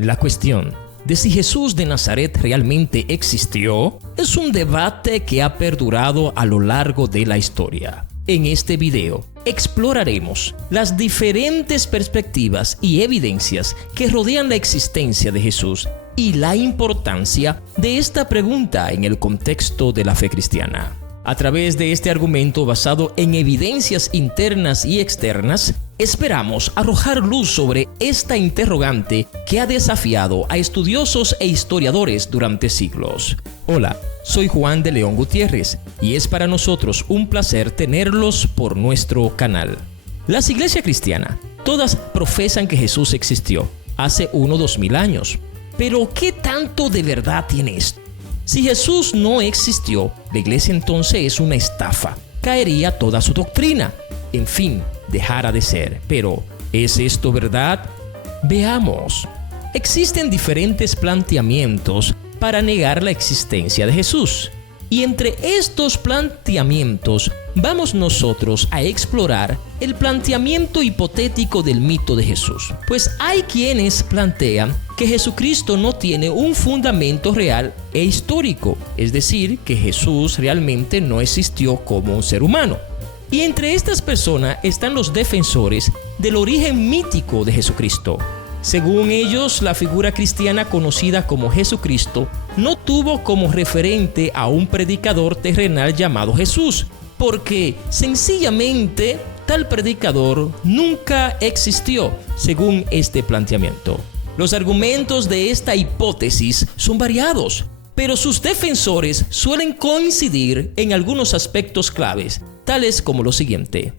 La cuestión de si Jesús de Nazaret realmente existió es un debate que ha perdurado a lo largo de la historia. En este video exploraremos las diferentes perspectivas y evidencias que rodean la existencia de Jesús y la importancia de esta pregunta en el contexto de la fe cristiana. A través de este argumento basado en evidencias internas y externas, esperamos arrojar luz sobre esta interrogante que ha desafiado a estudiosos e historiadores durante siglos. Hola, soy Juan de León Gutiérrez y es para nosotros un placer tenerlos por nuestro canal. Las iglesias cristianas, todas profesan que Jesús existió hace 2000 años. Pero ¿qué tanto de verdad tiene esto? Si Jesús no existió, la iglesia entonces es una estafa. Caería toda su doctrina. En fin, dejara de ser. Pero, ¿es esto verdad? Veamos. Existen diferentes planteamientos para negar la existencia de Jesús. Y entre estos planteamientos vamos nosotros a explorar el planteamiento hipotético del mito de Jesús. Pues hay quienes plantean que Jesucristo no tiene un fundamento real e histórico, es decir, que Jesús realmente no existió como un ser humano. Y entre estas personas están los defensores del origen mítico de Jesucristo. Según ellos, la figura cristiana conocida como Jesucristo no tuvo como referente a un predicador terrenal llamado Jesús, porque sencillamente tal predicador nunca existió, según este planteamiento. Los argumentos de esta hipótesis son variados, pero sus defensores suelen coincidir en algunos aspectos claves, tales como lo siguiente.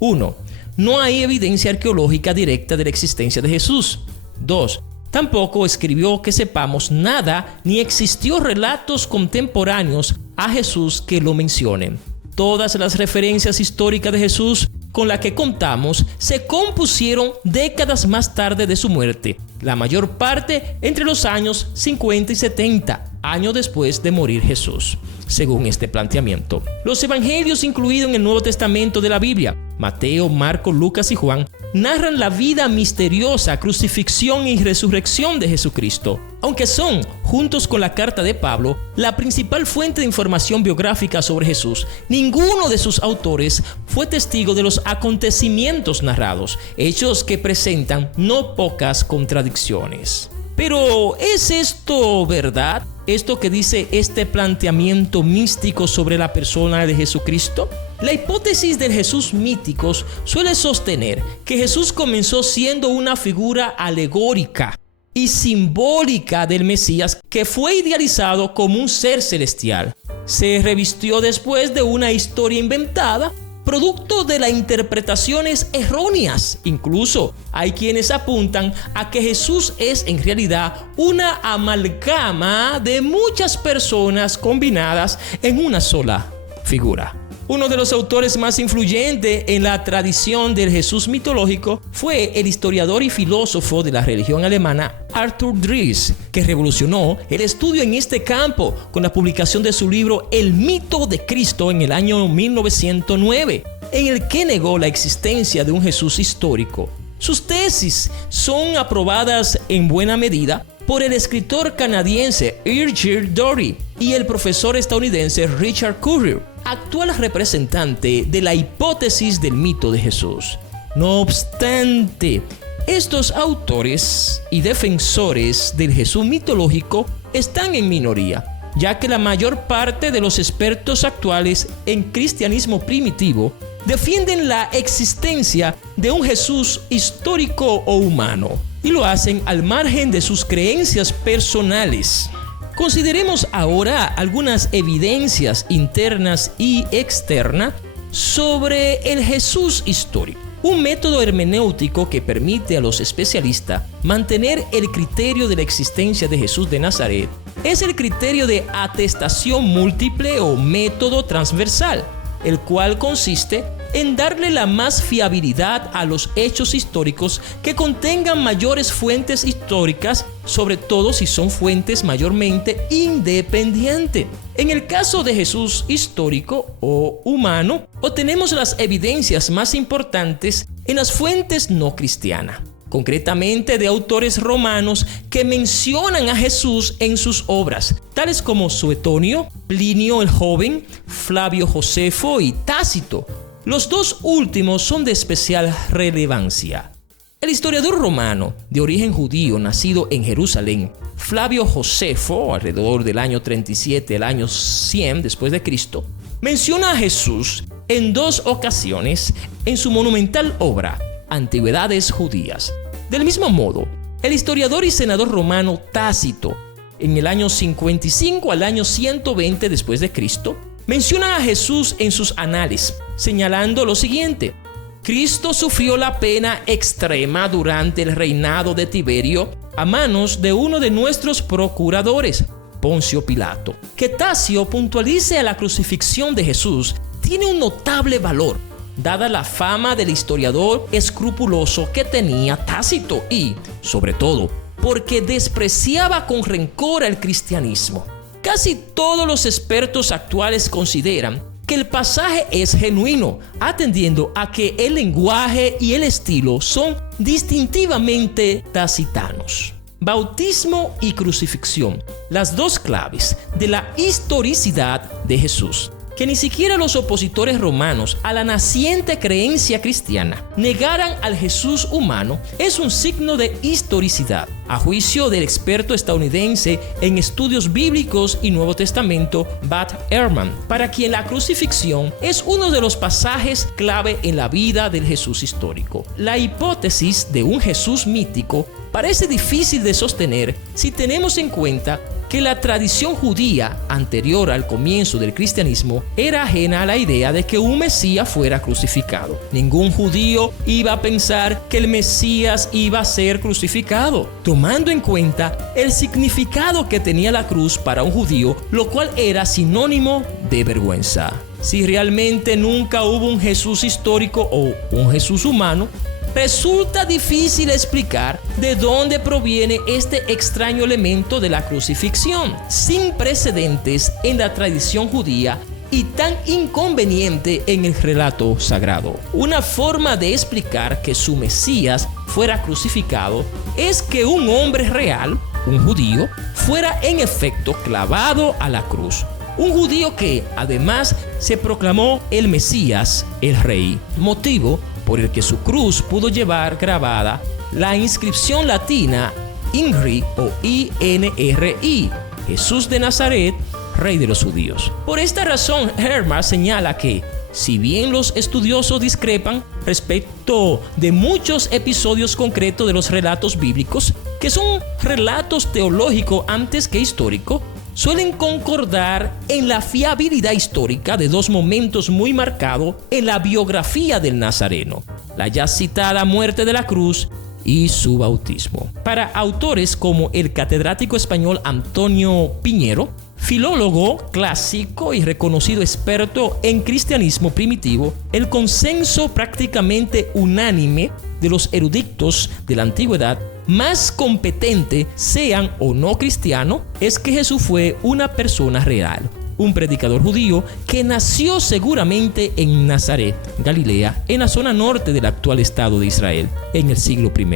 1. No hay evidencia arqueológica directa de la existencia de Jesús. 2. Tampoco escribió que sepamos nada ni existió relatos contemporáneos a Jesús que lo mencionen. Todas las referencias históricas de Jesús con las que contamos se compusieron décadas más tarde de su muerte, la mayor parte entre los años 50 y 70, años después de morir Jesús. Según este planteamiento, los evangelios incluidos en el Nuevo Testamento de la Biblia, Mateo, Marcos, Lucas y Juan, narran la vida misteriosa, crucifixión y resurrección de Jesucristo, aunque son, juntos con la carta de Pablo, la principal fuente de información biográfica sobre Jesús. Ninguno de sus autores fue testigo de los acontecimientos narrados, hechos que presentan no pocas contradicciones. Pero, ¿es esto verdad? ¿Esto que dice este planteamiento místico sobre la persona de Jesucristo? La hipótesis del Jesús míticos suele sostener que Jesús comenzó siendo una figura alegórica y simbólica del Mesías que fue idealizado como un ser celestial. Se revistió después de una historia inventada, producto de las interpretaciones erróneas. Incluso hay quienes apuntan a que Jesús es en realidad una amalgama de muchas personas combinadas en una sola figura. Uno de los autores más influyentes en la tradición del Jesús mitológico fue el historiador y filósofo de la religión alemana Arthur Dries, que revolucionó el estudio en este campo con la publicación de su libro El mito de Cristo en el año 1909, en el que negó la existencia de un Jesús histórico. Sus tesis son aprobadas en buena medida por el escritor canadiense Irgir Dory y el profesor estadounidense Richard Currier, actual representante de la hipótesis del mito de Jesús. No obstante, estos autores y defensores del Jesús mitológico están en minoría, ya que la mayor parte de los expertos actuales en cristianismo primitivo defienden la existencia de un Jesús histórico o humano, y lo hacen al margen de sus creencias personales. Consideremos ahora algunas evidencias internas y externas sobre el Jesús histórico. Un método hermenéutico que permite a los especialistas mantener el criterio de la existencia de Jesús de Nazaret es el criterio de atestación múltiple o método transversal, el cual consiste en darle la más fiabilidad a los hechos históricos que contengan mayores fuentes históricas, sobre todo si son fuentes mayormente independientes. En el caso de Jesús histórico o humano, obtenemos las evidencias más importantes en las fuentes no cristianas. concretamente de autores romanos que mencionan a Jesús en sus obras, tales como Suetonio, Plinio el Joven, Flavio Josefo y Tácito. Los dos últimos son de especial relevancia. El historiador romano de origen judío nacido en Jerusalén, Flavio Josefo, alrededor del año 37 al año 100 después de Cristo, menciona a Jesús en 2 ocasiones en su monumental obra Antigüedades Judías. Del mismo modo, el historiador y senador romano Tácito, en el año 55 al año 120 después de Cristo, menciona a Jesús en sus anales, señalando lo siguiente: Cristo sufrió la pena extrema durante el reinado de Tiberio a manos de uno de nuestros procuradores, Poncio Pilato. Que Tácito puntualice a la crucifixión de Jesús tiene un notable valor, dada la fama del historiador escrupuloso que tenía Tácito y, sobre todo, porque despreciaba con rencor al cristianismo. Casi todos los expertos actuales consideran que el pasaje es genuino, atendiendo a que el lenguaje y el estilo son distintivamente tacitanos. Bautismo y crucifixión, las dos claves de la historicidad de Jesús, que ni siquiera los opositores romanos a la naciente creencia cristiana negaran al Jesús humano, es un signo de historicidad, a juicio del experto estadounidense en estudios bíblicos y Nuevo Testamento, Bart Ehrman, para quien la crucifixión es uno de los pasajes clave en la vida del Jesús histórico. La hipótesis de un Jesús mítico parece difícil de sostener si tenemos en cuenta que la tradición judía anterior al comienzo del cristianismo era ajena a la idea de que un Mesías fuera crucificado. Ningún judío iba a pensar que el Mesías iba a ser crucificado, tomando en cuenta el significado que tenía la cruz para un judío, lo cual era sinónimo de vergüenza. Si realmente nunca hubo un Jesús histórico o un Jesús humano, resulta difícil explicar de dónde proviene este extraño elemento de la crucifixión, sin precedentes en la tradición judía y tan inconveniente en el relato sagrado. Una forma de explicar que su Mesías fuera crucificado es que un hombre real, un judío, fuera en efecto clavado a la cruz. Un judío que, además, se proclamó el Mesías, el Rey, motivo por el que su cruz pudo llevar grabada la inscripción latina INRI o INRI, Jesús de Nazaret, Rey de los Judíos. Por esta razón, Ehrman señala que, si bien los estudiosos discrepan respecto de muchos episodios concretos de los relatos bíblicos, que son relatos teológicos antes que históricos, suelen concordar en la fiabilidad histórica de 2 momentos muy marcados en la biografía del Nazareno: la ya citada muerte de la cruz y su bautismo. Para autores como el catedrático español Antonio Piñero, filólogo clásico y reconocido experto en cristianismo primitivo, el consenso prácticamente unánime de los eruditos de la antigüedad, más competente sean o no cristianos, es que Jesús fue una persona real, un predicador judío que nació seguramente en Nazaret, Galilea, en la zona norte del actual estado de Israel, en el siglo I.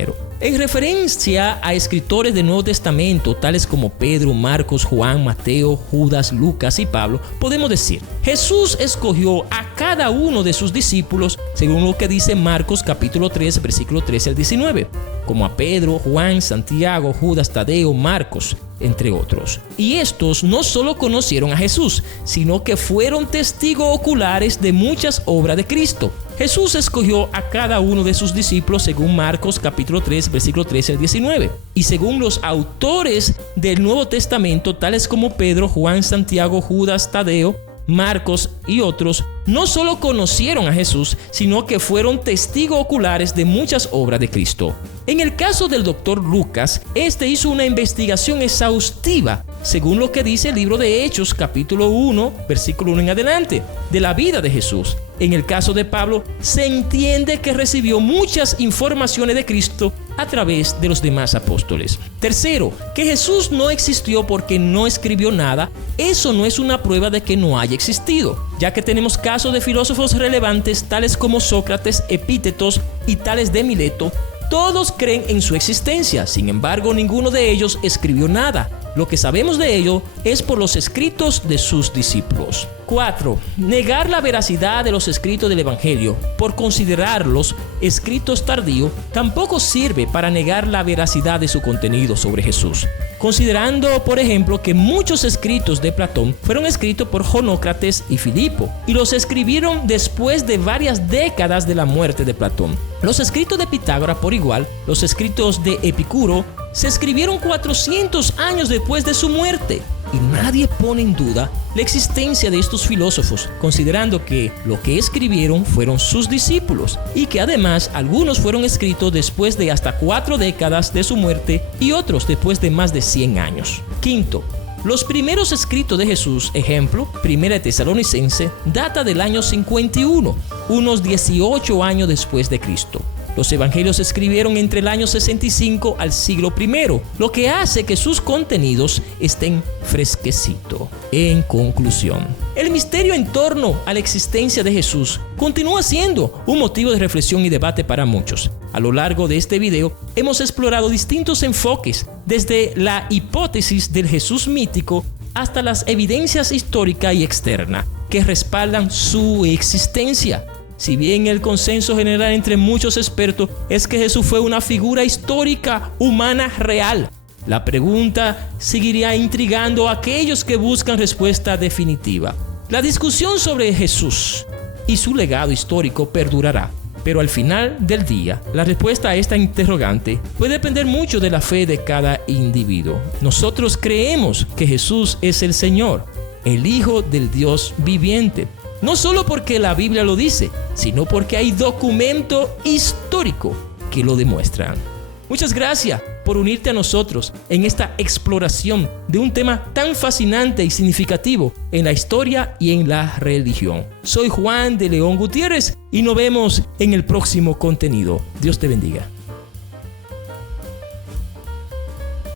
En referencia a escritores del Nuevo Testamento, tales como Pedro, Marcos, Juan, Mateo, Judas, Lucas y Pablo, podemos decir: Jesús escogió a cada uno de sus discípulos, según lo que dice Marcos capítulo 3, versículo 13 al 19, como a Pedro, Juan, Santiago, Judas, Tadeo, Marcos, entre otros. Y estos no solo conocieron a Jesús, sino que fueron testigos oculares de muchas obras de Cristo. Jesús escogió a cada uno de sus discípulos según Marcos capítulo 3, versículo 13 al 19. Y según los autores del Nuevo Testamento, tales como Pedro, Juan, Santiago, Judas, Tadeo, Marcos y otros, no solo conocieron a Jesús, sino que fueron testigos oculares de muchas obras de Cristo. En el caso del doctor Lucas, este hizo una investigación exhaustiva, según lo que dice el libro de Hechos, capítulo 1, versículo 1 en adelante, de la vida de Jesús. En el caso de Pablo, se entiende que recibió muchas informaciones de Cristo a través de los demás apóstoles. Tercero, que Jesús no existió porque no escribió nada. Eso no es una prueba de que no haya existido, ya que tenemos casos de filósofos relevantes tales como Sócrates, Epítetos y Tales de Mileto, Todos creen en su existencia, sin embargo, ninguno de ellos escribió nada. Lo que sabemos de ello es por los escritos de sus discípulos. 4. Negar la veracidad de los escritos del Evangelio por considerarlos escritos tardíos tampoco sirve para negar la veracidad de su contenido sobre Jesús. Considerando, por ejemplo, que muchos escritos de Platón fueron escritos por Jonócrates y Filipo y los escribieron después de varias décadas de la muerte de Platón. Los escritos de Pitágoras, por igual, los escritos de Epicuro, se escribieron 400 años después de su muerte. Y nadie pone en duda la existencia de estos filósofos, considerando que lo que escribieron fueron sus discípulos y que además algunos fueron escritos después de hasta 4 décadas de su muerte y otros después de más de 100 años. 5. Los primeros escritos de Jesús, ejemplo, 1 Tesalonicense, data del año 51, unos 18 años después de Cristo. Los evangelios se escribieron entre el año 65 al siglo I, lo que hace que sus contenidos estén fresquecitos. En conclusión, el misterio en torno a la existencia de Jesús continúa siendo un motivo de reflexión y debate para muchos. A lo largo de este video hemos explorado distintos enfoques, desde la hipótesis del Jesús mítico hasta las evidencias históricas y externas que respaldan su existencia. Si bien el consenso general entre muchos expertos es que Jesús fue una figura histórica humana real, la pregunta seguiría intrigando a aquellos que buscan respuesta definitiva. La discusión sobre Jesús y su legado histórico perdurará, pero al final del día, la respuesta a esta interrogante puede depender mucho de la fe de cada individuo. Nosotros creemos que Jesús es el Señor, el Hijo del Dios viviente. No solo porque la Biblia lo dice, sino porque hay documento histórico que lo demuestran. Muchas gracias por unirte a nosotros en esta exploración de un tema tan fascinante y significativo en la historia y en la religión. Soy Juan de León Gutiérrez y nos vemos en el próximo contenido. Dios te bendiga.